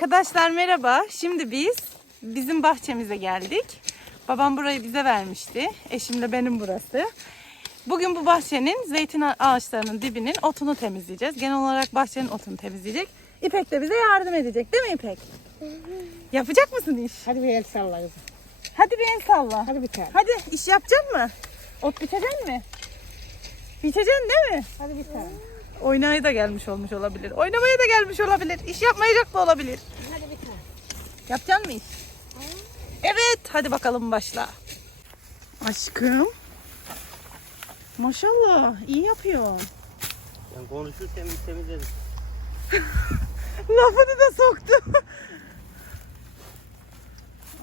Arkadaşlar merhaba. Şimdi biz bizim bahçemize geldik. Babam burayı bize vermişti. Eşimle benim burası. Bugün bu bahçenin zeytin ağaçlarının dibinin otunu temizleyeceğiz. Genel olarak bahçenin otunu temizleyecek. İpek de bize yardım edecek değil mi İpek? Yapacak mısın iş? Hadi bir el salla kızım. Hadi bir el salla. Hadi tane. Hadi iş yapacak mı? Ot bitecek mi? Biteceksin değil mi? Hadi bir tane. Oynaya da gelmiş olmuş olabilir. Oynamaya da gelmiş olabilir. İş yapmayacak da olabilir. Hadi bir tane. Yapacaksın mı iş? Evet. Hadi bakalım başla. Aşkım. Maşallah. iyi yapıyor. Yani konuşurken bir temizledim. Lafını da soktu.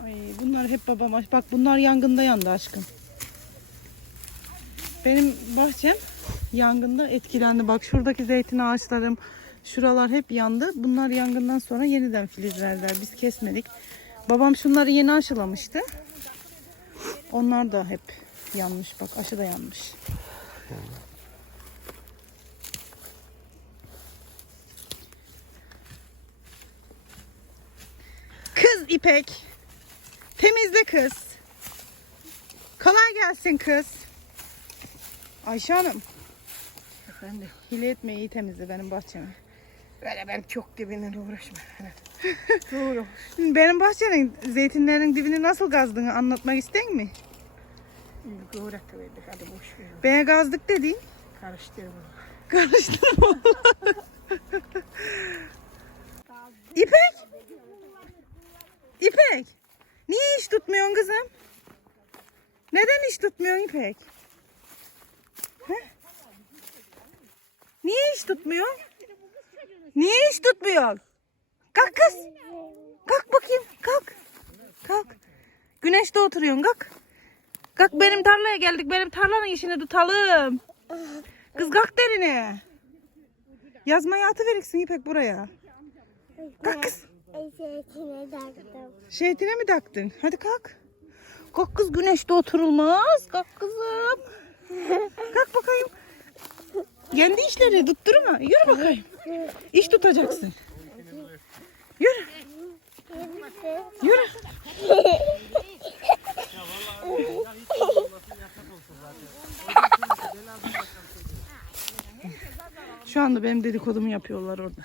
Ay bunlar hep babam. Bak bunlar yangında yandı aşkım. Benim bahçem yangında etkilendi. Bak şuradaki zeytin ağaçlarım, şuralar hep yandı. Bunlar yangından sonra yeniden filizlerler. Biz kesmedik. Babam şunları yeni aşılamıştı. Onlar da hep yanmış. Bak aşı da yanmış. Kız İpek. Temizle kız. Kolay gelsin kız. Ayşe Hanım. Efendim. Hile etme iyi temizle benim bahçemi. Böyle ben çok dibine uğraşma. Doğru. Benim bahçenin zeytinlerin dibini nasıl kazdığını anlatmak ister mi? Uğraştırdık. Hadi boş ver. Bana kazdık dediğin. Karıştır bunu. İpek. İpek. Niye iş tutmuyorsun kızım? Neden iş tutmuyorsun İpek? He? Niye iş tutmuyorsun? Niye iş tutmuyorsun? Kalk kız. Kalk bakayım. Kalk. Kalk. Güneşte oturuyorsun. Kalk. Kalk benim tarlaya geldik. Benim tarlanın işini tutalım. Kız kalk derine. Yazmayı atıverirsin İpek buraya. Kalk kız. Şeytine mi taktın? Hadi kalk. Kalk kız güneşte oturulmaz. Kalk kızım. Kalk bakayım. Kendi işleri tutturma. Yürü bakayım. İş tutacaksın. Yürü. Yürü. Şu anda benim dedikodumu yapıyorlar orada.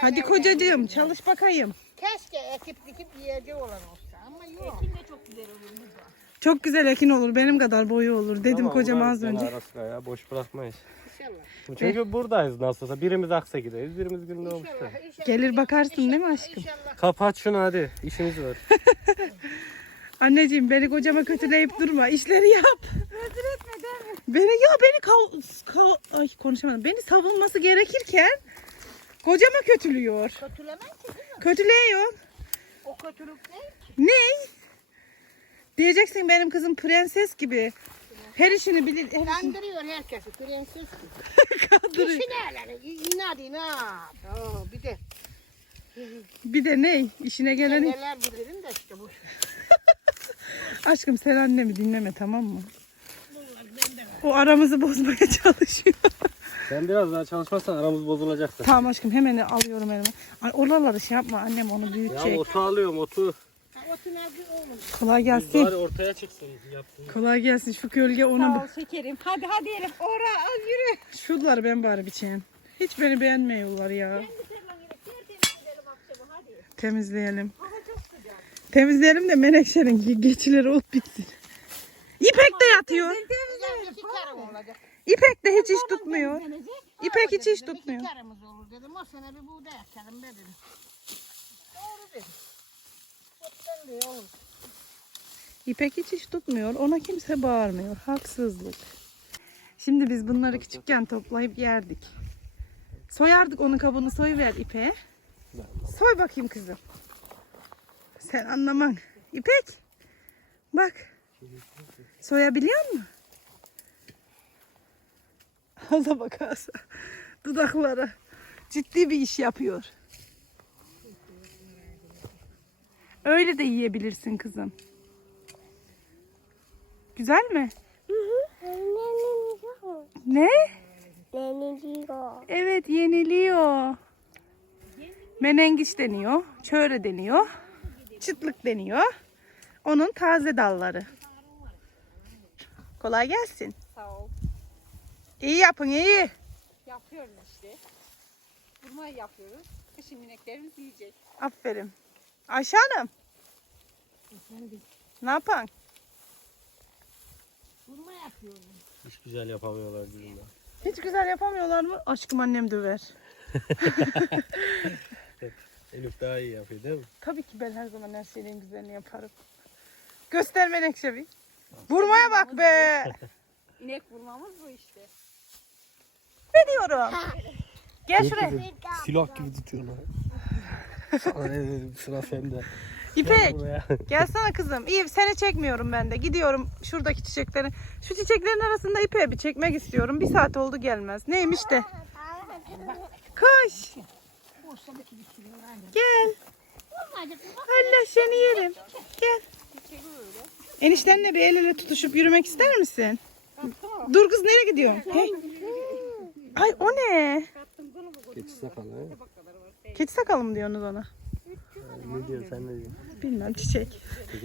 Hadi kocacığım çalış bakayım. Keşke ekip dikip yiyeceği olan olsa ama yok. Çok güzel ekin olur. Benim kadar boyu olur. Dedim Ama kocama az önce. Ara sıra ya boş bırakmayız. İnşallah. Çünkü buradayız nasıl olsa. Birimiz Aksa gideriz, birimiz günde olmuştu. İnşallah. inşallah. Gelir bakarsın değil mi aşkım? İnşallah. Kapat şunu hadi. işimiz var. Anneciğim beni kocama kötüleyip durma. İşleri yap. Beni ya beni kav, kav- ay konuşamadım. Beni savunması gerekirken kocama kötülüyor. Kötülemen ki değil mi? Kötülüyor. O kötülük değil. Ne? Diyeceksin benim kızım prenses gibi. Her işini bilir. Her işini Kandırıyor herkesi. Prenses gibi. kandırıyor. İşine öyle. İnat inat. Oo, bir de Bir de ne? İşine geleni. neler bilirim de işte bu. Aşkım sen annemi dinleme tamam mı? O aramızı bozmaya çalışıyor. Sen biraz daha çalışmazsan aramız bozulacaktır. tamam aşkım hemen alıyorum elime. Ay, oraları şey yapma annem onu büyütecek. Ya otu alıyorum otu. Kolay Bari gelsin. ortaya çıksın yapsın. Kolay gelsin. Şu gölge onu... şekerim. Hadi hadi Elif. Ora al yürü. Şuraları ben bari biçeyim. Hiç beni beğenmiyorlar ya. Temizleyelim. Temizleyelim de menekşenin geçileri ot bitsin. İpek de yatıyor. Güzel iki karım olacak. İpek de hiç iş tutmuyor. İpek hiç iş tutmuyor. İki karımız olur dedim. O sene bir buğday ekelim be dedim. Doğru dedim. İpek hiç iş tutmuyor. Ona kimse bağırmıyor. Haksızlık. Şimdi biz bunları küçükken toplayıp yerdik. Soyardık onun kabuğunu soyuver İpek'e. Soy bakayım kızım. Sen anlaman. İpek. Bak. Soyabiliyor musun? Ağza bak ağza. Dudaklara. Ciddi bir iş yapıyor. Öyle de yiyebilirsin kızım. Güzel mi? Ne? Deniliyor. Evet yeniliyor. Menengiç deniyor. Çöre deniyor. Çıtlık deniyor. Onun taze dalları. Kolay gelsin. Sağ ol. İyi yapın iyi. Yapıyoruz işte. Vurma yapıyoruz. Kışın ineklerimiz yiyecek. Aferin. Ayşe Hanım ne yapan? Vurma yapıyoruz. Hiç güzel yapamıyorlar bizimle. Hiç güzel yapamıyorlar mı? Aşkım annem döver. Elif daha iyi yapıyor değil mi? Tabii ki ben her zaman her şeyin en güzelini yaparım. Göster Menekşe bir. Vurmaya bak be. İnek vurmamız bu işte. Ne diyorum? Gel şuraya. Silah gibi tutuyorlar. Sana ne dedim sıra sende. İpek. Buraya. Gelsene kızım. İyi seni çekmiyorum ben de. Gidiyorum şuradaki çiçekleri. Şu çiçeklerin arasında İpek'i bir çekmek istiyorum. Bir saat oldu gelmez. Neymiş de. Koş. Gel. Allah seni yerim. Gel. Eniştenle bir el ele tutuşup yürümek ister misin? Dur kız nereye gidiyorsun? Gel. Ay o ne? Keçi sakalı. Keçi sakalı mı diyorsunuz ona? Ne diyorsun sen ne diyorsun? Bilmem çiçek.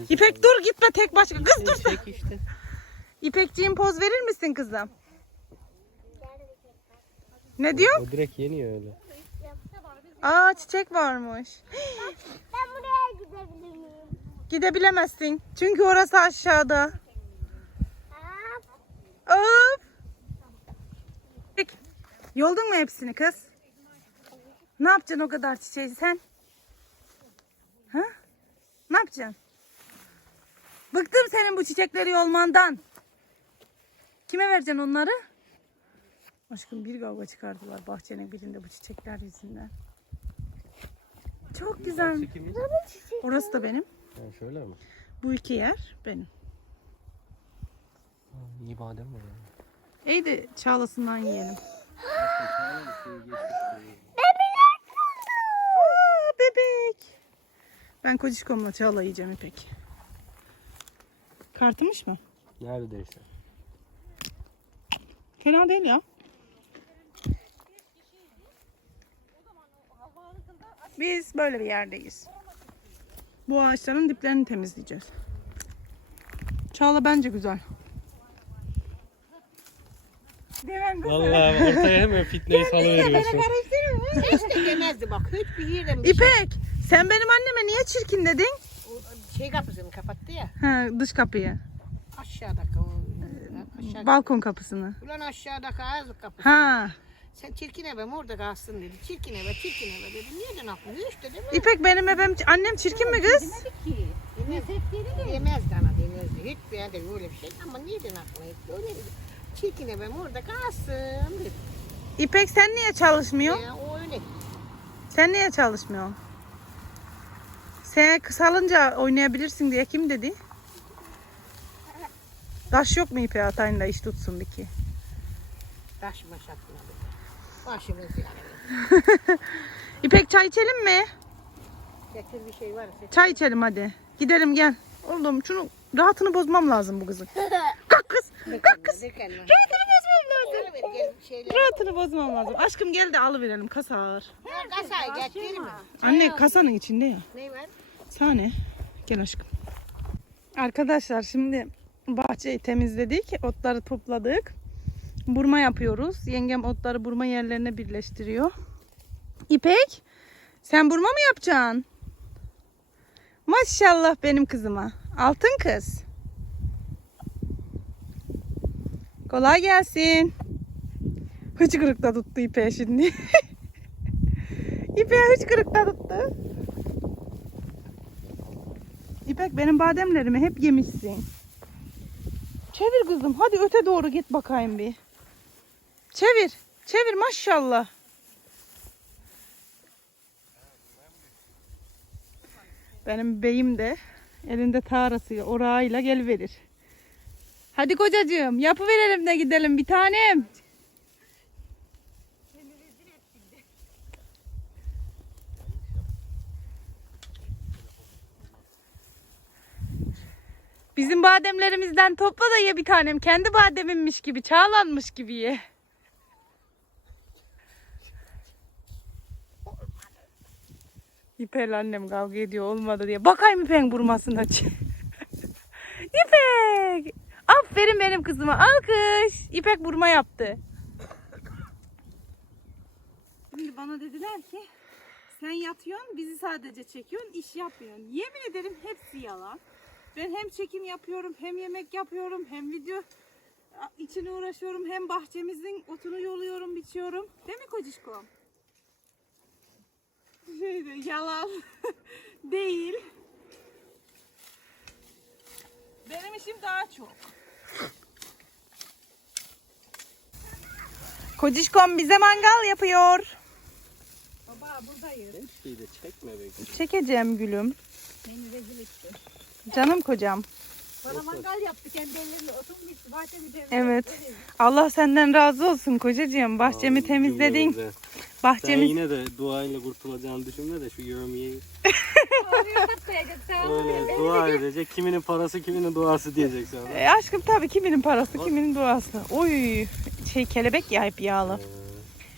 İpek dur gitme tek başına. Kız dur. Çek işte. İpekciğim poz verir misin kızım? Ne diyor? O direkt yeniyor öyle. Aa çiçek varmış. Ben buraya gidebilir miyim? Gidebilemezsin. Çünkü orası aşağıda. Aa, Of. Peki, Yoldun mu hepsini kız? Ne yapacaksın o kadar çiçeği sen? Ha? Ne yapacaksın? Bıktım senin bu çiçekleri yolmandan. Kime vereceksin onları? Aşkım bir kavga çıkardılar bahçenin birinde bu çiçekler yüzünden. Çok güzel. Orası da benim. Ha, şöyle mi? Bu iki yer benim. İyi badem var. İyi de çağlasından yiyelim. Aa, Ben kocişkomla çağla yiyeceğim İpek. Kartımış mı? Neredeyse. Fena değil ya. Biz böyle bir yerdeyiz. Bu ağaçların diplerini temizleyeceğiz. Çağla bence güzel. Vallahi ortaya hemen fitneyi salıveriyorsun. Hiç de demezdi bak. Hiçbir yerden bir İpek sen benim anneme niye çirkin dedin? şey, şey kapısını kapattı ya. Ha, dış kapıyı. Aşağıdaki o. Aşağı, Balkon kapısını. Ulan aşağıdaki ağızlık kapısı. Ha. Sen çirkin evim orada kalsın dedi. Çirkin eve, çirkin eve dedi. Nereden aklına? Hiç de demez. İpek benim evim annem çirkin mi kız? ki. Demez. Demezdi ana demezdi. Hiç beğendim öyle bir şey. Ama nereden aklına etti? Öyle dedi. Çirkin evim orada kalsın dedi. İpek sen niye çalışmıyorsun? Ya, o öyle. Sen niye çalışmıyorsun? Sen kısalınca oynayabilirsin diye kim dedi? Taş yok mu İpek atayın da iş tutsun bir ki? Taş maş aklına dedi. Başımız yani. İpek çay içelim mi? Getir bir şey varsa. Çay içelim hadi. Gidelim gel. Oğlum şunu rahatını bozmam lazım bu kızın. Kalk kız. Kalk kız. Rahatını bozmam lazım. Evet, gel bir şeyler. Rahatını bozmam lazım. Aşkım gel de alıverelim kasa ağır. Ha, kasayı getir mi? Anne kasanın içinde ya. Ne var? Sahne. Gel aşkım. Arkadaşlar şimdi bahçeyi temizledik. Otları topladık. Burma yapıyoruz. Yengem otları burma yerlerine birleştiriyor. İpek sen burma mı yapacaksın? Maşallah benim kızıma. Altın kız. Kolay gelsin. Hıçkırıkta tuttu İpek'i şimdi. İpek'i hıçkırıkta tuttu. İpek benim bademlerimi hep yemişsin. Çevir kızım. Hadi öte doğru git bakayım bir. Çevir. Çevir maşallah. Benim beyim de elinde tarasıyla orağıyla geliverir. Hadi kocacığım yapıverelim de gidelim bir tanem. Bizim bademlerimizden topla da ye bir tanem. Kendi bademinmiş gibi, çağlanmış gibi ye. İpek'le annem kavga ediyor olmadı diye. Bakayım İpek'in vurmasına. İpek! Aferin benim kızıma. Alkış. İpek vurma yaptı. Şimdi bana dediler ki sen yatıyorsun bizi sadece çekiyorsun iş yapmıyorsun. Yemin ederim hepsi yalan. Ben hem çekim yapıyorum hem yemek yapıyorum hem video içine uğraşıyorum hem bahçemizin otunu yoluyorum biçiyorum. Değil mi kocişkom? Şeyde yalan değil. Benim işim daha çok. Kocişkom bize mangal yapıyor. Baba buradayız. Şeyi de çekme be. Çekeceğim gülüm. Beni rezil etti. Canım kocam. Bana mangal yaptı kendi ellerine oturmuş bahçemi temizledim. Evet. Allah senden razı olsun kocacığım. Bahçemi Amin, temizledin. cümlemize. Sen Bahçemiz yine de duayla kurtulacağını düşünme de şu yövmiyeyi Oraya katlayacak sağ ol. öyle dua edecek. Kiminin parası kiminin duası diyecek sana. E, aşkım tabii kiminin parası kiminin duası. Oy şey kelebek ya hep yağlı.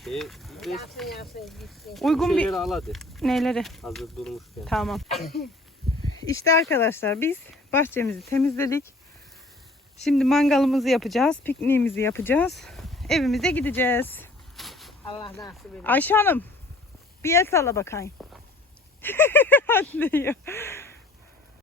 Ee, şey, bir yansın gitsin. Uygun bir şeyleri al hadi. neleri? Hazır durmuşken. Tamam. işte arkadaşlar biz bahçemizi temizledik. Şimdi mangalımızı yapacağız, pikniğimizi yapacağız. Evimize gideceğiz. Allah nasip eder. Ayşe Hanım bir el salla bakayım. Ya.